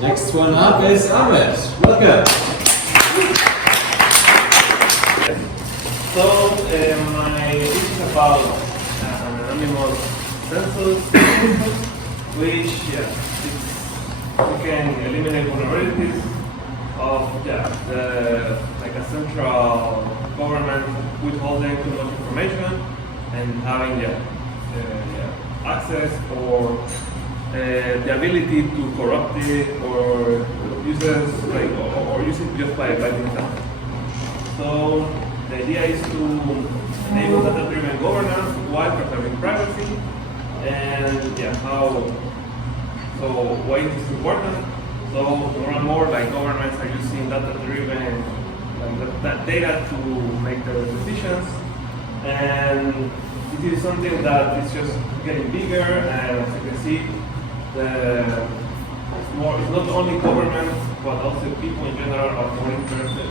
Next one up is Ahmed. Welcome. So my this is about an anonymous census, which we can eliminate vulnerabilities of like a central government withholding too much information and having access or the ability to corrupt it or use it just by themselves. So the idea is to enable data-driven governance while preserving privacy, and why it is important. So more and more governments are using data-driven data to make their decisions, and it is something that is just getting bigger, and as you can see, it's not only government, but also people in general are more interested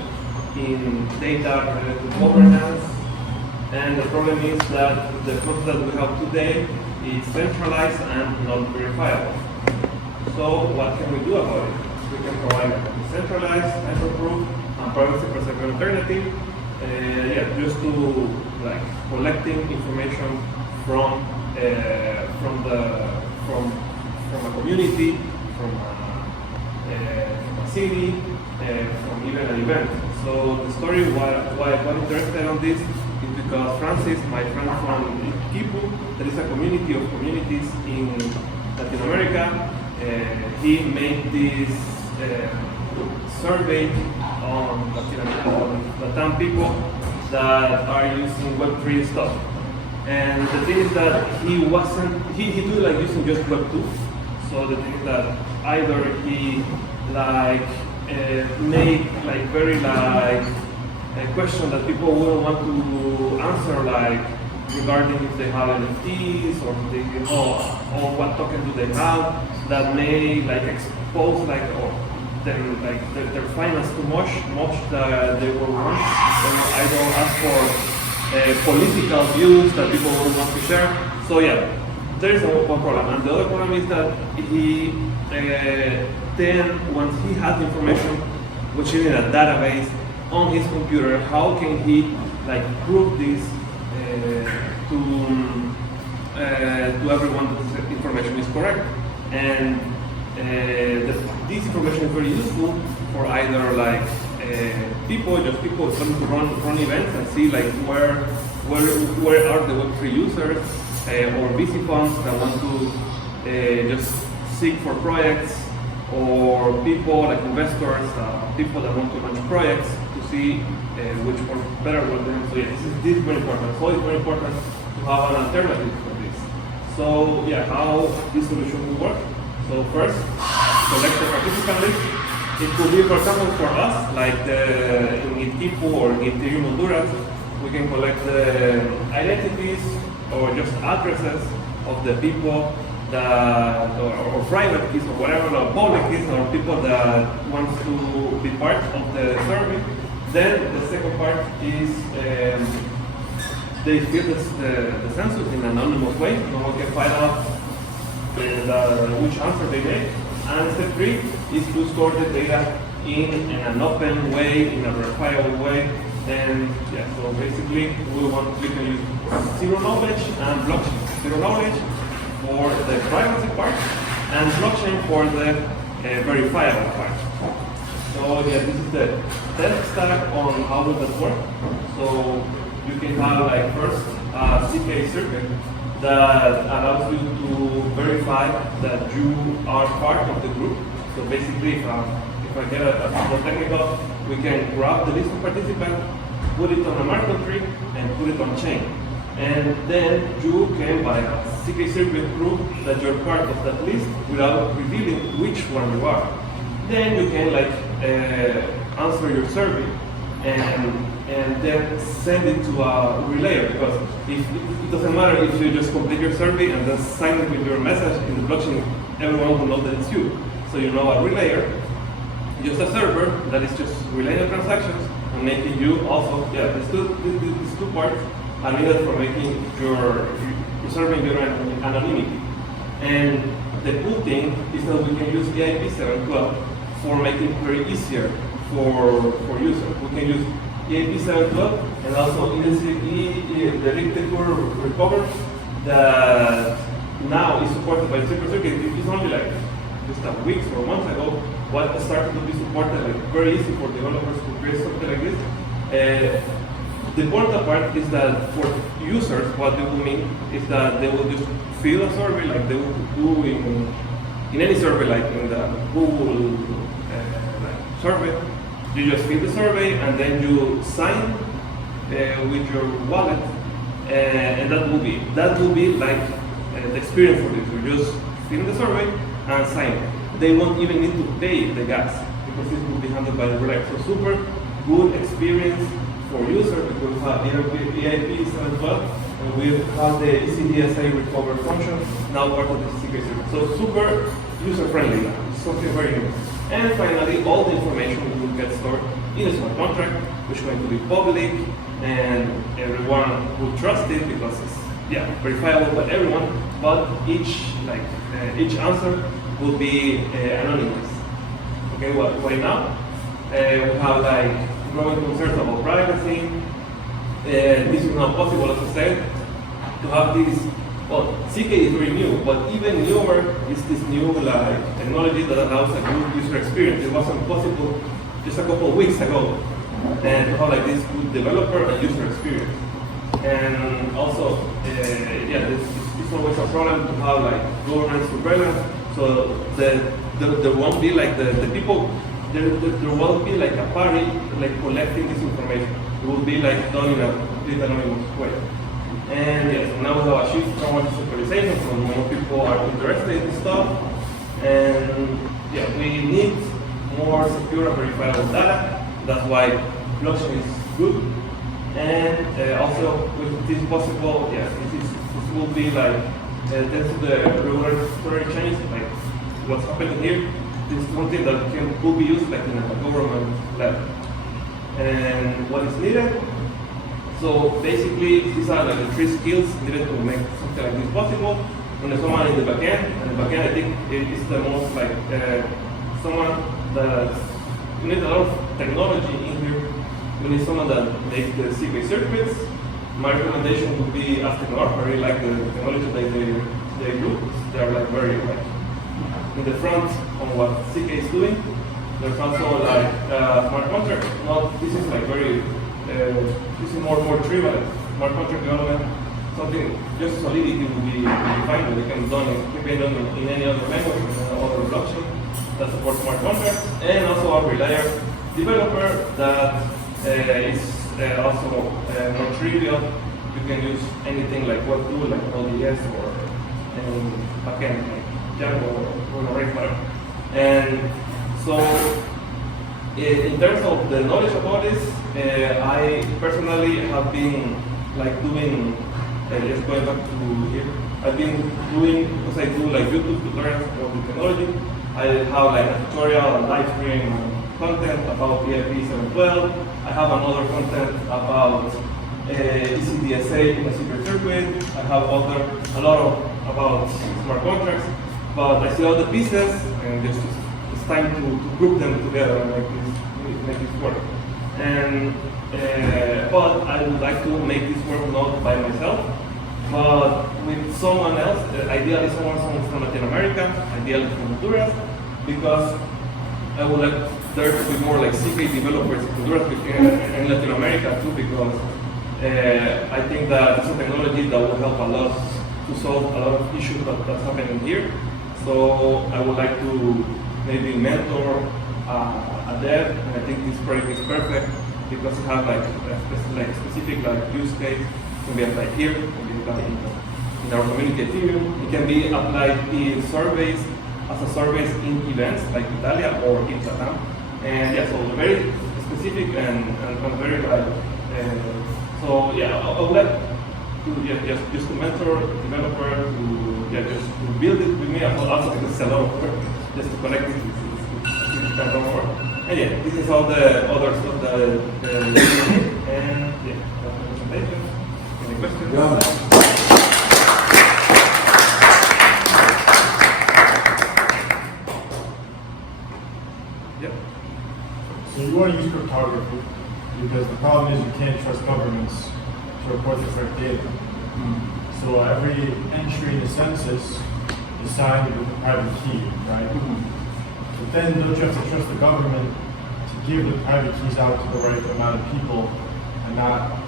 in data related to governance. And the problem is that the process that we have today is centralized and non-verifiable. So what can we do about it? We can provide a decentralized, tamper-proof, and privacy-preserving alternative, just to collecting information from a community, from a city, from even an event. So the story why I got interested on this is because Francis, my friend from Kipu, there is a community of communities in Latin America. He made this survey on Latin people that are using Web3 stuff. And the thing is that he do using just Web2. So the thing is that either he made very a question that people wouldn't want to answer, regarding if they have NFTs or or what token do they have that may expose their finance too much that they will want. I don't ask for political views that people will want to share. So there is one problem, and the other problem is that he then once he has information which is in a database on his computer, how can he prove this to everyone that this information is correct? And this information is very useful for either people coming to run events and see where are the Web3 users or VC funds that want to just seek for projects, or people investors, people that want to launch projects to see which one better for them. So this is very important. So it's very important to have an alternative for this. So how this solution will work? So first, collect the participant list. It could be, for example, for us, in Itipu or in Ethereum Honduras, we can collect the identities or just addresses of the people that, or private keys or whatever, or public keys, or people that want to be part of the survey. Then the second part is they fill the census in an anonymous way. No one can find out which answer they made. And step 3 is to store the data in an open way, in a verifiable way. And so basically we can use zero knowledge and blockchain. Zero knowledge for the privacy part, and blockchain for the verifiable part. So this is the test stack on how does that work. So you can have first a CK circuit that allows you to verify that you are part of the group. So basically, if I get a more technical, we can grab the list of participants, put it on a Markov tree, and put it on chain. And then you can, by a CK circuit, prove that you're part of that list without revealing which one you are. Then you can answer your survey and then send it to a relayer, because it doesn't matter if you just complete your survey and then sign it with your message in the blockchain, everyone will know that it's you. So you know a relayer, just a server that is just relaying transactions and making you also, these two parts are needed for making your preserving your anonymity. And the cool thing is that we can use EIP 712 for making it very easier for users. We can use EIP 712 and also the dictator recover that now is supported by Super Circuit. It's only like just a weeks or months ago what started to be supported, like very easy for developers to create something like this. The important part is that for users, what they will mean is that they will just fill a survey like they would do in any survey, like in the Google survey. You just fill the survey and then you sign with your wallet, and that will be like the experience for this. You just fill the survey and sign it. They won't even need to pay the gas because this will be handled by the relayer. So super good experience for users because we have EIP 712 and we have the ECDSA recover function now part of the CK service. So super user friendly now. It's something very new. And finally, all the information will get stored in a smart contract, which is going to be public, and everyone will trust it because it's verifiable by everyone. But each answer will be anonymous. Okay, why now? We have like growing concerns about privacy. This is not possible, as I said, to have this. Well, CK is very new, but even newer is this new technology that allows a good user experience. It wasn't possible just a couple of weeks ago, and to have like this good developer and user experience. And also, it's always a problem to have like government surveillance. So there won't be like the people. There won't be like a party like collecting this information. It will be like done in a complete anonymous way. And yes, now we have a shift from centralization, so more people are interested in this stuff. And we need more secure and verifiable data. That's why blockchain is good. And also, with this possible, this will be like thanks to the regulatory change, like what's happening here. This is something that could be used like in a government level. And what is needed? So basically, these are like the 3 skills needed to make something like this possible. When there's someone in the backend, and the backend I think is the most like someone that you need a lot of technology in here. You need someone that makes the CK circuits. My recommendation would be asking Or. I really like the technology that they do. They are like very like in the front on what CK is doing. There's also like smart contract. This is like very this is more trivial. Smart contract development, something just Solidity would be fine, but it can be done in any other language, in other blockchain that supports smart contracts, and also a relayer developer that is also more trivial. You can use anything like what tool, like ODS or backend, like Django or whatever. And so, in terms of the knowledge about this, I personally have been like doing, just going back to here, I've been doing, because I do like YouTube tutorials about the technology. I have like a tutorial and live stream content about EIP 712. I have another content about ECDSA in a secret circuit. I have a lot about smart contracts, but I see all the pieces and it's time to group them together and make this work. And but I would like to make this work not by myself, but with someone else, ideally someone from Latin America, ideally from Honduras, because I would like there to be more like CK developers in Honduras and Latin America too, because I think that it's a technology that will help a lot to solve a lot of issues that's happening here. So I would like to maybe mentor a dev, and I think this project is perfect because it has like a specific like use case. It can be applied here, it can be applied in our community Ethereum. It can be applied in surveys, as a surveys in events like Italia or in Latam. And so very specific and very like. So I would like to just to mentor a developer just to build it with me. Also because it's a lot of work just to connect it. It's kind of work. And this is all the other stuff that and that's the presentation. Any questions? Yep. So you want to use cryptography because the problem is you can't trust governments to report the correct data. So every entry in the census is signed with a private key, right? But then don't you have to trust the government to give the private keys out to the right amount of people and not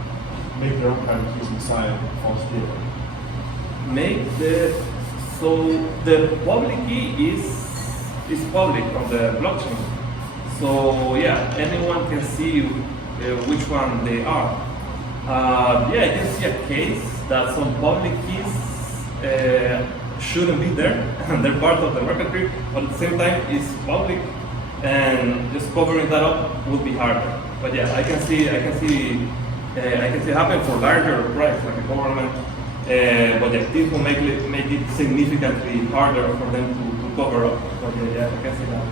make their own private keys inside false data? So the public key is public on the blockchain. So yeah, anyone can see which one they are. Yeah, I can see a case that some public keys shouldn't be there. They're part of the marketplace, but at the same time it's public, and just covering that up would be harder. But yeah, I can see happen for larger projects like a government. But yeah, this will make it significantly harder for them to cover up. But yeah, I can see that.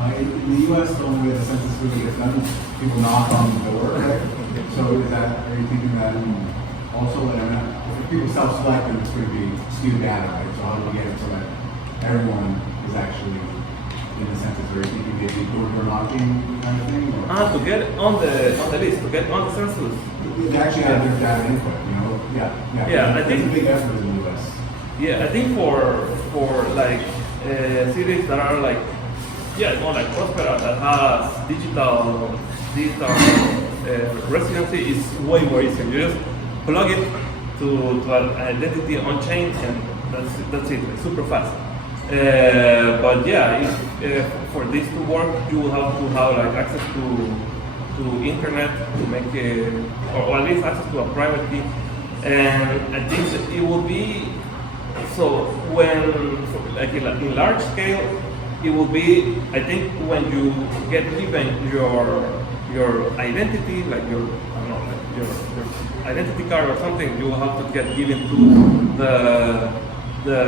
In the U.S., the only way the census really gets done is people knock on the door, right? So are you thinking that also, if people self-select, then it's going to be skewed data, right? So how do we get it so that everyone is actually in the census? Are you thinking maybe door-to-door knocking kind of thing? Or? To get on the list, to get on the census. They actually have their data input, you know? Yeah, I think it's a big effort in the U.S. Yeah, I think for like cities that are like, more like Prospera that has digital residency is way more easy. You just plug it to an identity on chain, and that's it. It's super fast. But yeah, if for this to work, you will have to have like access to internet to make or at least access to a private key. And I think that it will be so when like in large scale, it will be, I think, when you get given your identity, like your identity card or something, you will have to get given to the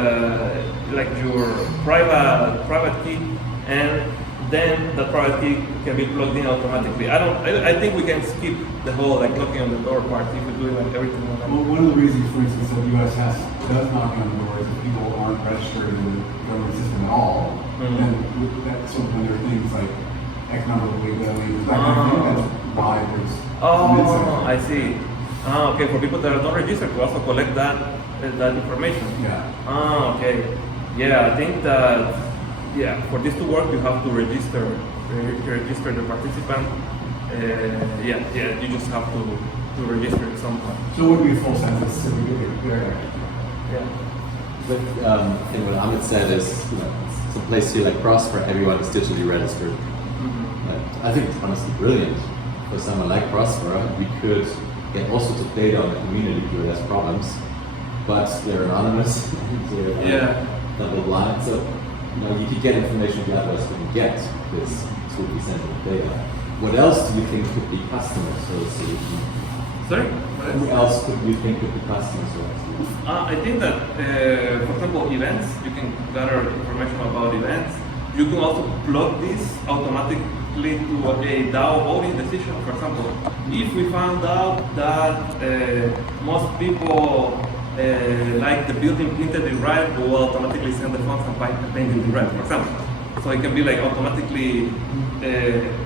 like your private key, and then the private key can be plugged in automatically. I think we can skip the whole like knocking on the door part if we do like everything on that. Well, one of the reasons, for instance, that the U.S. does knocking on the door is that people aren't registered in the government system at all. And so when there are things like economic withholding, that kind of thing, that's why there's I see. Okay, for people that are not registered to also collect that information. Yeah. Okay. Yeah, I think that for this to work, you have to register the participant. You just have to register it somehow. So it would be a full census if we did it here. Yeah. But what Ahmed said is, it's a place here like Prosper, everyone is digitally registered. I think it's honestly brilliant. For someone like Prosper, we could get all sorts of data on the community who has problems, but they're anonymous, they're double blind, so you could get information you otherwise couldn't get this through the central data. What else do you think could be customers for the solution? Sorry? Who else could you think could be customers for that solution? I think that, for example, events, you can gather information about events. You can also plug this automatically to a DAO voting decision. For example, if we found out that most people like the building painted in red, we will automatically send the funds and paint it in red, for example. So it can be like automatically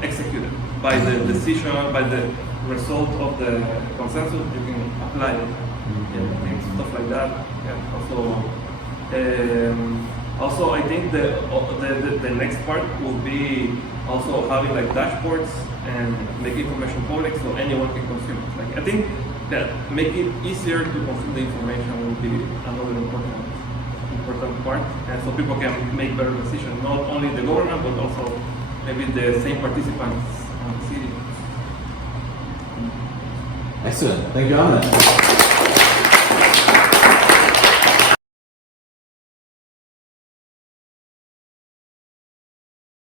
executed by the decision, by the result of the consensus. You can apply it, stuff like that. Also, I think the next part will be also having like dashboards and make information public so anyone can consume it. Like I think that make it easier to consume the information will be another important part, and so people can make better decisions. Not only the government, but also maybe the same participants on the city. Excellent. Thank you, Ahmed.